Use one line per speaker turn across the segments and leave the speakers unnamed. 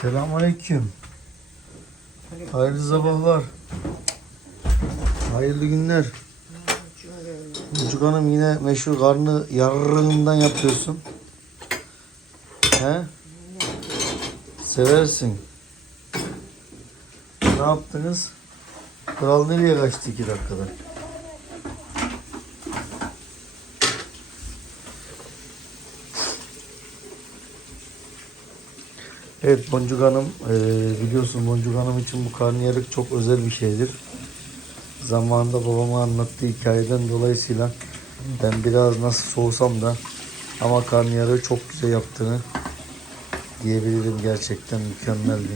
Selamünaleyküm. Hayırlı sabahlar. Hayırlı günler. Çocuk hanım yine meşhur karnı yarrığından yapıyorsun. He? Seversin. Ne yaptınız? Kral nereye kaçtı iki dakikada? Evet Boncuk Hanım eee, biliyorsun Boncuk Hanım için bu karnıyarık çok özel bir şeydir. Zamanında babama anlattığı hikayeden dolayısıyla ben biraz nasıl soğusam da ama karnıyarığı çok güzel yaptığını diyebilirim gerçekten mükemmeldi.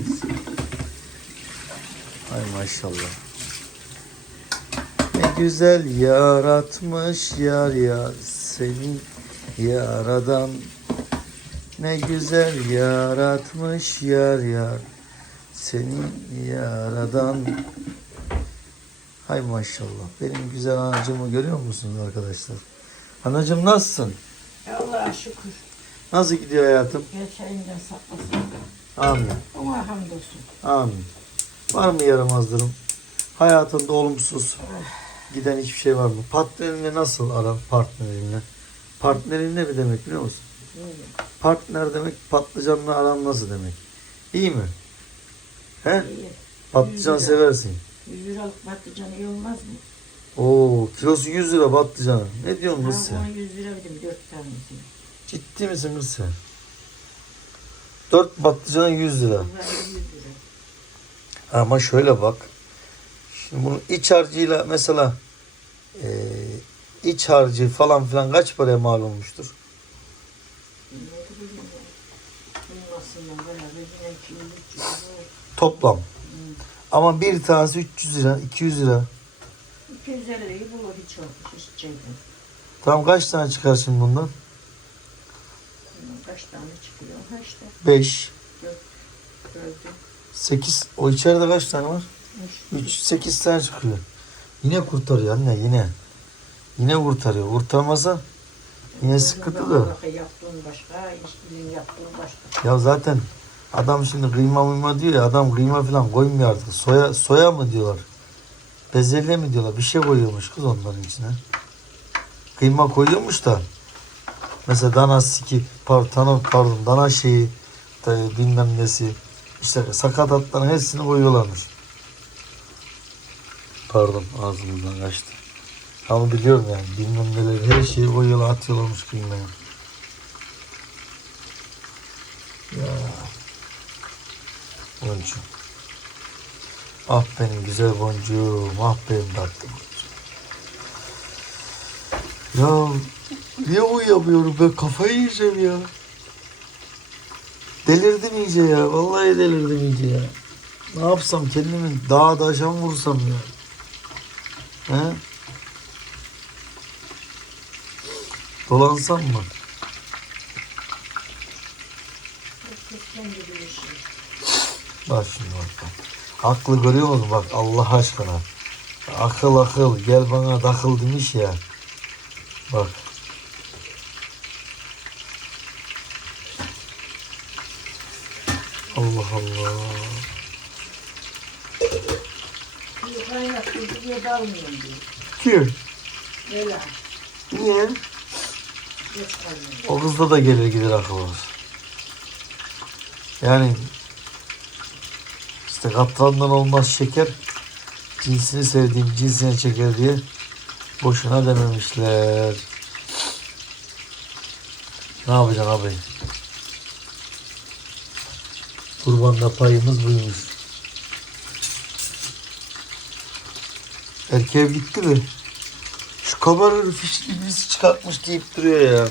Ay maşallah. Ne güzel yaratmış yar ya senin yaradan ne güzel yaratmış yar yar seni yaradan Hay maşallah. Benim güzel anacığımı görüyor musunuz arkadaşlar? Anacığım nasılsın?
Allah'a şükür.
Nasıl gidiyor hayatım?
Geçeyinden saklasın.
Amin.
Ona hamdolsun.
Amin. Var mı yaramazlarım? Hayatında olumsuz giden hiçbir şey var mı? Partnerinle nasıl aran partnerinle? Partnerin ne demek biliyor musun? Partner demek patlıcanla aran nasıl demek? İyi mi? He?
İyi.
Patlıcan
lira.
seversin.
100 liralık patlıcan iyi olmaz mı?
Oo, kilosu 100 lira patlıcanı. Ne diyorsun kız sen?
ona 100 lira verdim 4 tanesini.
Ciddi misin kız sen? 4 patlıcana 100 lira.
Bunlar 100 lira.
Ama şöyle bak. Şimdi bunun iç harcıyla mesela eee iç harcı falan filan kaç paraya mal olmuştur?
Ne bileyim ya. Kıymasından beraber yine 200 300 lira.
Toplam. Ama bir tanesi 300 lira, 200 lira.
250 lirayı bulur hiç olmuş hiç şeyden.
Tamam kaç tane çıkar şimdi bundan?
Kaç tane çıkıyor? Ha işte
5,
gördüm.
8. O içeride kaç tane var? 3, 8 tane çıkıyor. Yine kurtarıyor anne yine. Yine kurtarıyor. Kurtarmasa yine sıkıntılı.
Yaptığın.
Ya zaten adam şimdi kıyma mıyma diyor ya adam kıyma falan koymuyor artık. Soya, soya mı diyorlar? Bezelye mi diyorlar? Bir şey koyuyormuş kız onların içine. Kıyma koyuyormuş da. Mesela dana siki, pardon, pardon dana şeyi, da bilmem nesi. İşte sakatatların hepsini koyuyorlarmış. Pardon ağzımdan kaçtı. Ama biliyorum yani bilmem neler her şeyi koyuyorlar atıyorlarmış kıymaya. Ya. Boncuğum. Ah benim güzel boncuğum. Ah benim tatlı boncuğum. Ya niye uyuyamıyorum ben kafayı yiyeceğim ya. Delirdim iyice ya. Vallahi delirdim iyice ya. Ne yapsam kendimi dağa daşa vursam ya? He? Dolansam mı? Bak şimdi bak. bak. Aklı görüyor musun bak Allah aşkına. Akıl akıl gel bana takıl demiş ya. Bak. Allah Allah. Kim?
Bela.
Niye? O kızda da gelir gider var. Yani işte katrandan olmaz şeker cinsini sevdiğim cinsine çeker diye boşuna dememişler. Ne yapacaksın abi? Kurbanda payımız buymuş. Erkeğe gitti mi? Kabarır fişli birisi çıkartmış deyip duruyor ya.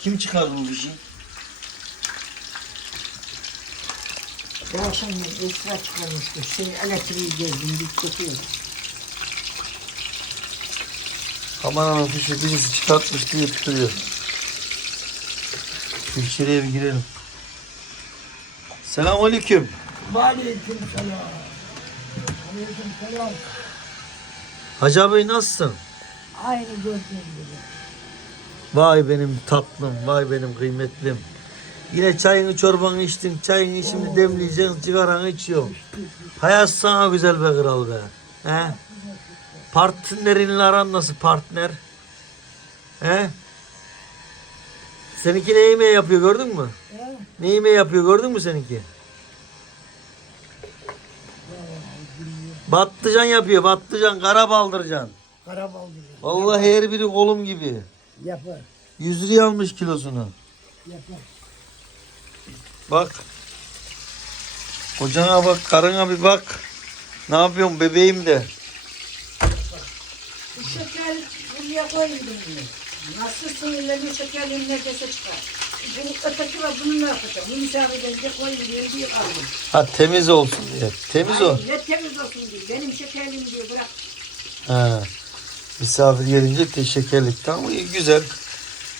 Kim çıkardı bu fişi?
Bu akşam ekstra çıkarmıştı. Şey elektriği gezdim, bir kopuyordu.
Kameranın fişi birisi çıkartmış deyip duruyor. İçeriye bir girelim. Selamünaleyküm.
Aleyküm selam. Aleyküm selam.
Hacı Bey nasılsın?
Aynı gördüğün gibi.
Vay benim tatlım, vay benim kıymetlim. Yine çayını çorbanı içtin. Çayını şimdi demleyeceksin. Cigaranı içiyorsun. Hayat sana güzel be kral be. He? Partnerinle aran nasıl partner? He? Seninki ne yemeği yapıyor gördün mü?
He?
Ne yemeği yapıyor gördün mü seninki? Battıcan yapıyor battıcan kara baldırcan.
Karabal gibi.
Vallahi her biri kolum gibi.
Yapar.
100 liraya almış kilosunu.
Yapar.
Bak. Kocana bak, karına bir bak. Ne yapıyorsun bebeğim de.
Bu şeker buraya koydum bunu. Nasılsın ileride şekerin neredeyse çıkar. Bu öteki var bunu ne yapacağım? Bu misafir gelince koyayım diye diye kaldım.
Ha temiz olsun diye. Temiz o.
Ay, Ne temiz olsun diye. Benim şekerim diyor bırak.
Ha. Misafir gelince te şekerlik. Tamam güzel.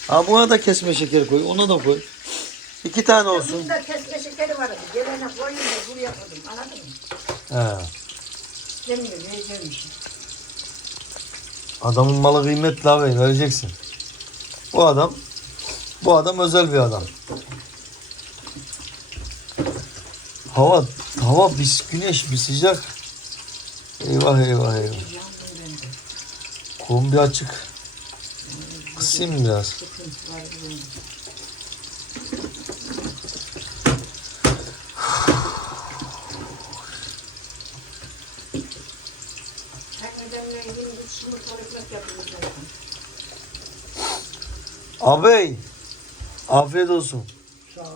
Ha buna da kesme şeker koy. Ona da koy. İki tane olsun.
Bunda kesme şekeri vardı. Gelene koyayım da buraya koydum. Anladın mı?
Ha.
Demiyor vereceğim işi.
Adamın malı kıymetli abi vereceksin. Bu adam bu adam özel bir adam. Hava hava bir güneş bir sıcak. Eyvah eyvah eyvah.
Sumurtalı ekmek yapıyorum zaten.
Ağabey. Afiyet olsun.
Sağ ol.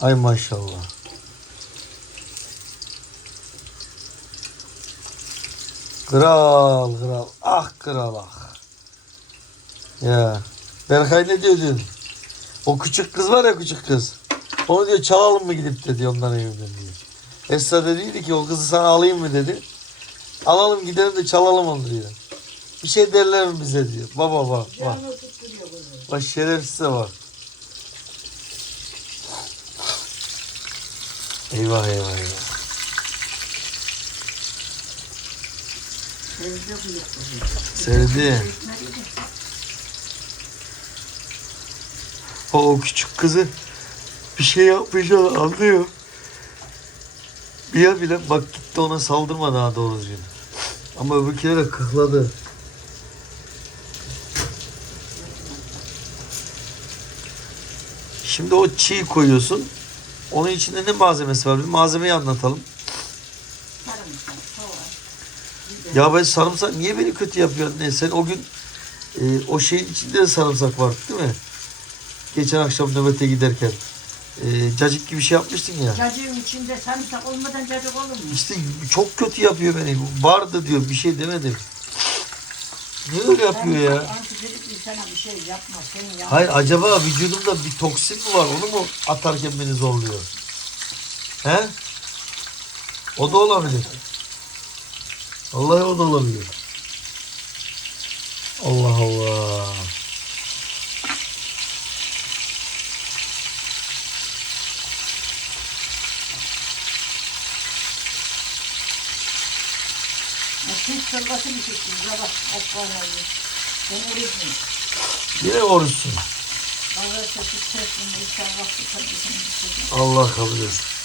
Ay maşallah. Kral kral. Ah kral ah. Ya. Berkay ne diyor dün? O küçük kız var ya küçük kız. Onu diyor çalalım mı gidip de diyor onların evinden diyor. Esra dediydi ki o kızı sana alayım mı dedi. Alalım gidelim de çalalım onu diyor. Bir şey derler mi bize diyor. Baba bak bak. Bak şerefsize bak. Eyvah eyvah eyvah.
Evde bu yok.
Sevdi. O, küçük kızı bir şey yapmayacağını anlıyor. Ya bile bak gitti ona saldırma daha doğru düzgün. Ama öbürküleri de kıkladı. Şimdi o çiğ koyuyorsun. Onun içinde ne malzemesi var? Bir malzemeyi anlatalım.
Sarımsak, soğan.
Ya ben sarımsak niye beni kötü yapıyorsun? Ne sen o gün e, o şeyin içinde de sarımsak var değil mi? Geçen akşam nöbete giderken. E, cacık gibi şey yapmıştın ya.
Cacığın içinde sarımsak olmadan cacık olur mu?
İşte çok kötü yapıyor beni. Vardı diyor bir şey demedim. Ne öyle yapıyor ya?
Antibiyotik insana bir şey yapma. Senin yap.
Hayır acaba vücudumda bir toksin mi var? Onu mu atarken beni zorluyor? He? O da olabilir. Vallahi o da olabilir. Allah Allah.
Süt çorbası mı çektin? Ben.
Yine oruçsun.
Bana süt çektim. İnşallah bu kardeşim
Allah kabul etsin.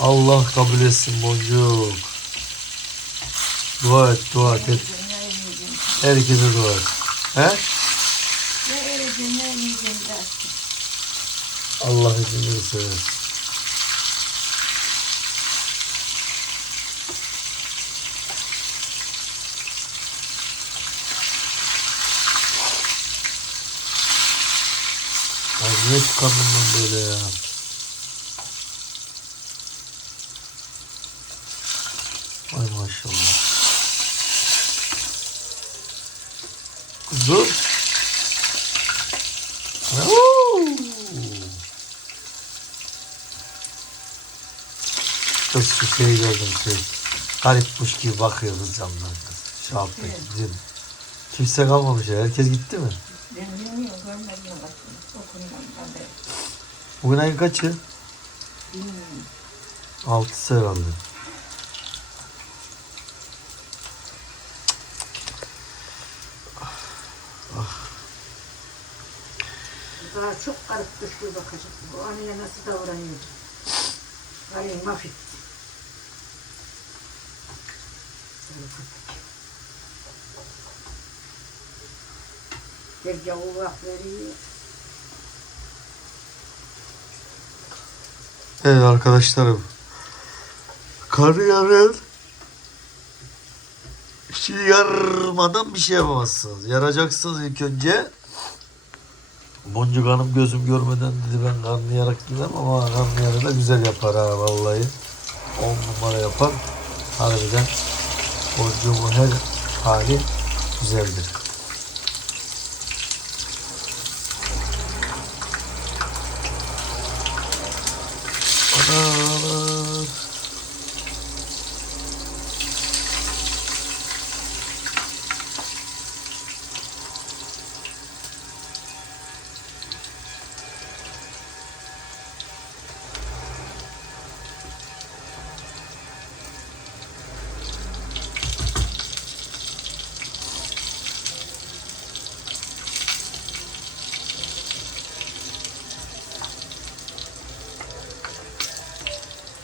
Allah kabul etsin boncuk. Dua et, dua et.
Ne?
Herkese dua et. He?
Ne? Ne.
Allah hepimizi sever. Ay niye tıkandım ben böyle ya? Ay maşallah. Kız dur. Woo! Kız şu şeyi gördüm şey. Garipmiş gibi bakıyor kız camdan kız. Şu alttaki bizim. Kimse kalmamış ya. Herkes gitti mi?
Ben bilmiyorum. Görmedim. Ben de
Bugün ayın kaçı?
bilmiyorum.
Altısı herhalde.
Daha çok karıp düştü bakacak. Bu anneye nasıl davranıyor? Hani mahvet. Bir gavur vak veriyor.
Evet arkadaşlarım. Karı yarın yarmadan bir şey yapamazsınız. Yaracaksınız ilk önce. Boncuk Hanım gözüm görmeden dedi ben karnıyarak gidemem ama karnıyarı da güzel yapar ha vallahi. On numara yapar. Harbiden boncuğumun her hali güzeldir. Ana.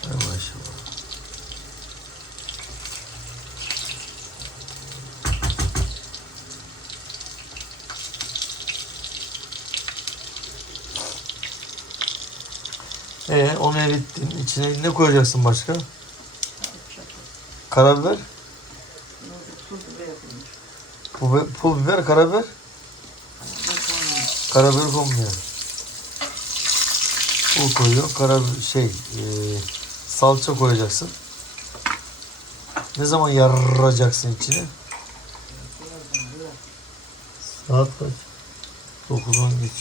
Hay maşallah. Ee, onu erittin. İçine ne koyacaksın başka? Karabiber,
Tuz biber
pul, pul biber, karabiber. Karabiber konmuyor. Pul koyuyor. Karabiber şey, e, salça koyacaksın. Ne zaman yarracaksın içine? Saat kaç? 9.10 geç.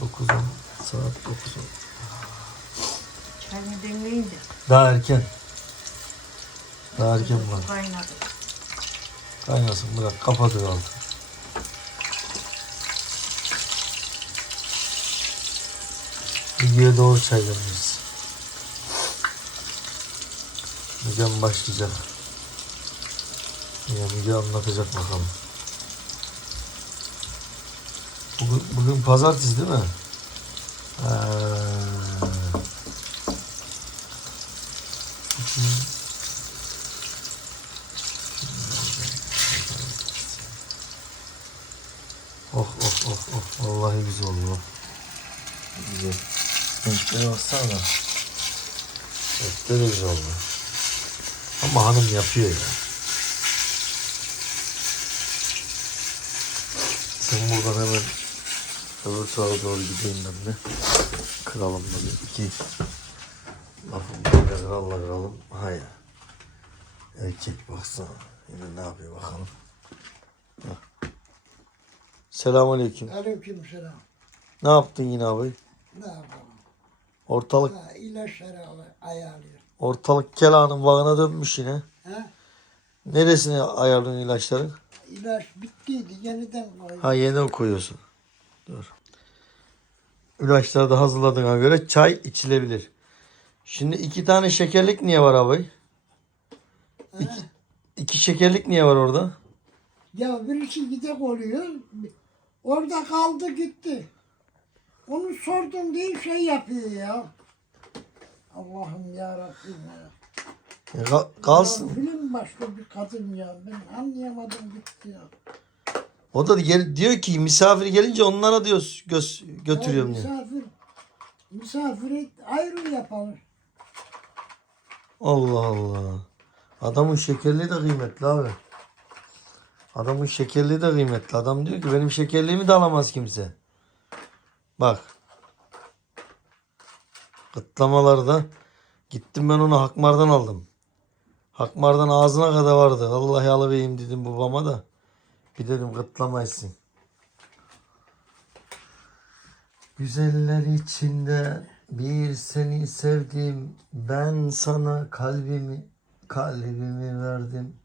9.10 saat 9.10.
Çayını demleyin de.
Daha erken. Daha erken var.
Kaynadı.
Kaynasın bırak kapatıyor altı. Videoya doğru çay demliyiz. Müge'm başlayacak. Ya Müge anlatacak bakalım. Bugün, bugün pazartesi değil mi? Oh oh oh oh. Vallahi güzel oluyor. Güzel. Gençlere baksana. Evet de güzel oluyor. Ama hanım yapıyor ya. Sen buradan hemen öbür tarafa doğru gideyim ben de. Kıralım da bir iki lafı böyle kralla kıralım. Hayır. Erkek baksana. Yine ne yapıyor bakalım. Selamünaleyküm.
Aleykümselam.
Ne yaptın yine abi?
Ne yapalım?
Ortalık
Ha, ilaçları al- ayarlıyor.
ortalık kelanın bağına dönmüş yine.
Ha?
Neresine ayarlıyorsun ilaçların?
İlaç bittiydi. Yeniden koy.
Ha yeni koyuyorsun. Dur. İlaçları da hazırladığına göre çay içilebilir. Şimdi iki tane şekerlik niye var abi? İki, iki şekerlik niye var orada?
Ya birisi gidek oluyor. Orada kaldı gitti. Onu sordum diye şey yapıyor ya. Allah'ım ya Rabbim ya.
E, ka- kalsın.
Ya film başka bir kadın ya. Ben anlayamadım gitti ya.
O da gel- diyor ki misafir gelince onlara diyor göz, götürüyorum diyor.
misafir, misafiri ayrı yapalım.
Allah Allah. Adamın şekerliği de kıymetli abi. Adamın şekerliği de kıymetli. Adam diyor ki benim şekerliğimi de alamaz kimse. Bak. Kıtlamalarda gittim ben onu Hakmar'dan aldım. Hakmar'dan ağzına kadar vardı. Vallahi alıvereyim dedim babama da. Bir dedim kıtlama etsin. Güzeller içinde bir seni sevdim. Ben sana kalbimi kalbimi verdim.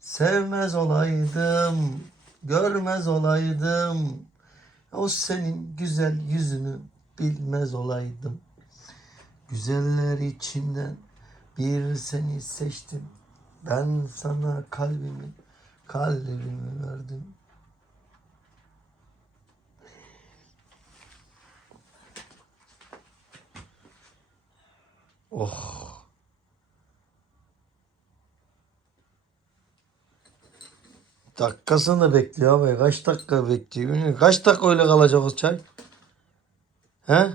Sevmez olaydım, görmez olaydım. O senin güzel yüzünü bilmez olaydım. Güzeller içinden bir seni seçtim. Ben sana kalbimi, kalbimi verdim. Oh. Dakikasını bekliyor abi. Kaç dakika bekliyor? Kaç dakika öyle kalacak o çay? He?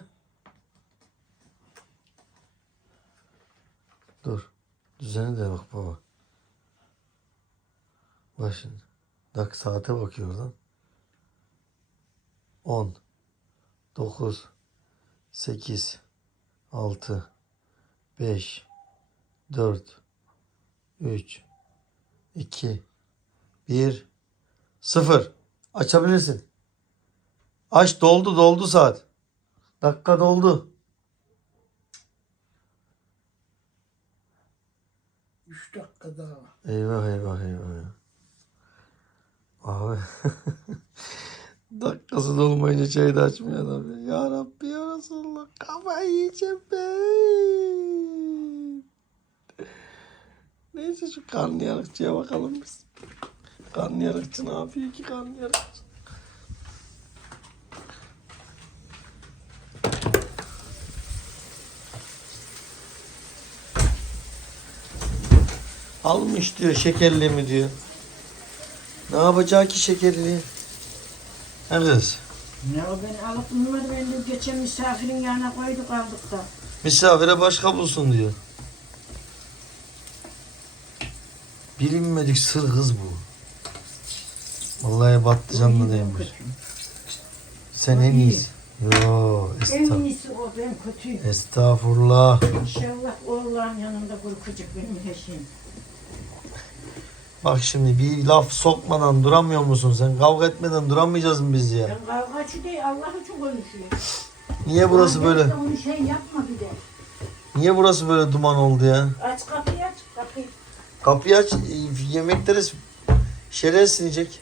Dur. Düzene de bak baba. Bak şimdi. Dak saate bakıyor oradan. 10 9 8 6 5 4 3 2 1 0 Açabilirsin. Aç doldu doldu saat. Dakika doldu.
Üç dakika daha.
Eyvah eyvah eyvah. ya. Abi. Dakikası dolmayınca çayı da açmıyor adam. Ya Rabbi ya Resulallah. Kafayı yiyeceğim ben. Neyse şu karnıyarıkçıya bakalım biz. Karnıyarıkçı ne yapıyor ki karnıyarıkçı? Almış diyor şekerli mi diyor. Ne yapacak ki şekerli? Ha kız.
Ne o ben alıp bunları ben de geçen misafirin yanına koyduk aldık da.
Misafire başka bulsun diyor. Bilinmedik sır kız bu. Vallahi patlıcanlı değilmiş. Sen en iyisi. Yo
En
estağfurullah.
iyisi o ben kötüyüm.
Estağfurullah.
İnşallah o Allah'ın yanında korkacak benim her şeyim.
Bak şimdi bir laf sokmadan duramıyor musun sen? Kavga etmeden duramayacağız mı biz ya?
Ben kavgacı değil Allah için konuşuyor.
Niye burası böyle?
Onu şey yapma bir de.
Niye burası böyle duman oldu ya?
Aç kapıyı aç kapıyı.
Kapıyı aç, e, yemekleri şeref sinecek.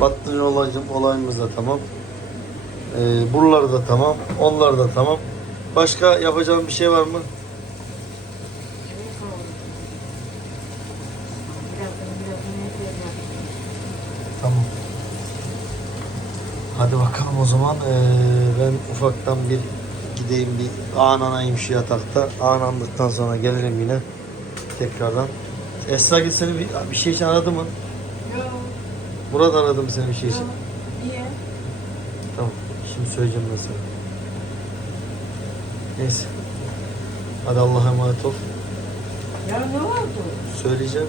Patlıcan olayım, olayımız da tamam. Ee, buralar da tamam. Onlar da tamam. Başka yapacağım bir şey var mı? Tamam. Hadi bakalım o zaman. Ee, ben ufaktan bir gideyim bir ağnanayım şu yatakta. Ağnandıktan sonra gelirim yine tekrardan. Esra gel seni bir, bir şey için aradı mı?
Yok.
Murat aradı mı seni bir şey için?
Niye?
Tamam. Şimdi söyleyeceğim ben sana. Neyse. Hadi Allah'a emanet ol.
Ya ne oldu?
Söyleyeceğim.